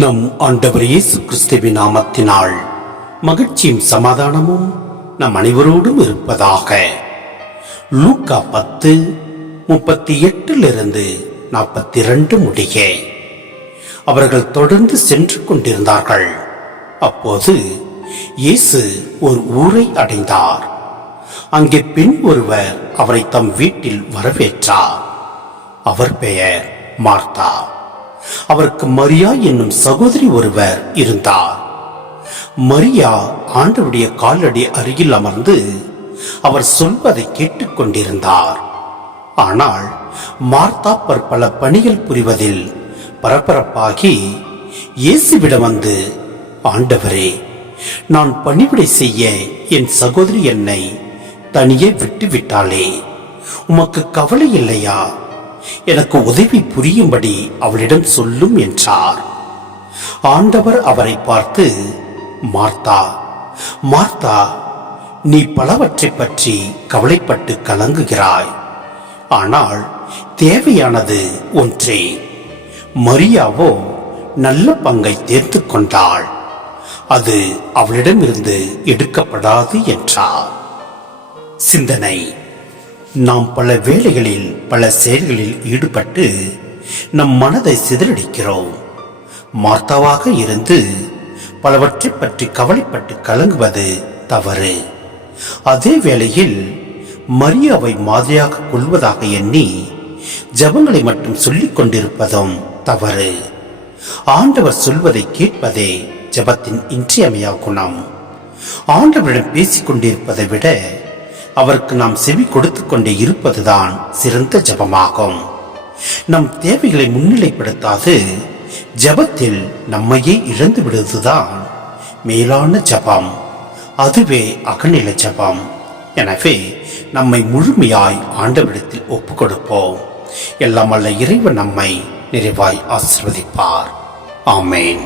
நம் ஆண்டவர் இயேசு கிறிஸ்துவின் நாமத்தினால் மகிழ்ச்சியும் சமாதானமும் நம் அனைவரோடும் இருப்பதாக. லூக்கா 10:38-42 முடிய அவர்கள் தொடர்ந்து சென்று கொண்டிருந்தார்கள். அப்போது இயேசு ஒரு ஊரை அடைந்தார். அங்கே பெண் ஒருவர் அவரை தம் வீட்டில் வரவேற்றார். அவர் பெயர் மார்த்தா. அவருக்கு மரியா என்னும் சகோதரி ஒருவர் இருந்தார். மரியா ஆண்டவருடைய காலடி அருகில் அமர்ந்து அவர் சொல்வதை கேட்டுக்கொண்டிருந்தார். ஆனால் மார்த்தா பற்பல பணிகள் புரிவதில் பரபரப்பாகி இயேசுவிடம் வந்து, ஆண்டவரே, நான் பணிவிடை செய்ய என் சகோதரி என்னை தனியே விட்டுவிட்டாளே, உமக்கு கவலை இல்லையா? எனக்கு உதவி புரியும்படி அவளிடம் சொல்லும் என்றார். ஆண்டவர் அவரை பார்த்து, மார்த்தா, மார்த்தா, நீ பலவற்றை பற்றி கவலைப்பட்டு கலங்குகிறாய். ஆனால் தேவையானது ஒன்றே. மரியாவோ நல்ல பங்கை தேர்ந்து கொண்டாள். அது அவளிடமிருந்து எடுக்கப்படாது என்றார். சிந்தனை: நாம் பல வேளைகளில் பல செயல்களில் ஈடுபட்டு நம் மனதை சிதறடிக்கிறோம். மார்த்தாவாக இருந்து பலவற்றை பற்றி கவலைப்பட்டு கலங்குவது தவறு. அதே வேளையில் மரியாவை மாதிரியாக கொள்வதாக எண்ணி ஜபங்களை மட்டும் சொல்லிக் கொண்டிருப்பதும் தவறு. ஆண்டவர் சொல்வதை கேட்பதே ஜபத்தின் இன்றியமையா குணம். ஆண்டவரிடம் பேசிக் கொண்டிருப்பதை விட அவருக்கு நாம் செவி கொடுத்து கொண்டே இருப்பதுதான் சிறந்த ஜபமாகும். நம் தேவைகளை முன்னிலைப்படுத்தாது ஜபத்தில் நம்மையே இழந்து விடுவதுதான் மேலான ஜபம். அதுவே அகநிலை ஜபம். எனவே நம்மை முழுமையாய் ஆண்டவரிடத்தில் ஒப்புக் கொடுப்போம். எல்லாம் அல்ல இறைவன் நம்மை நிறைவாய் ஆசீர்வதிப்பார். ஆமேன்.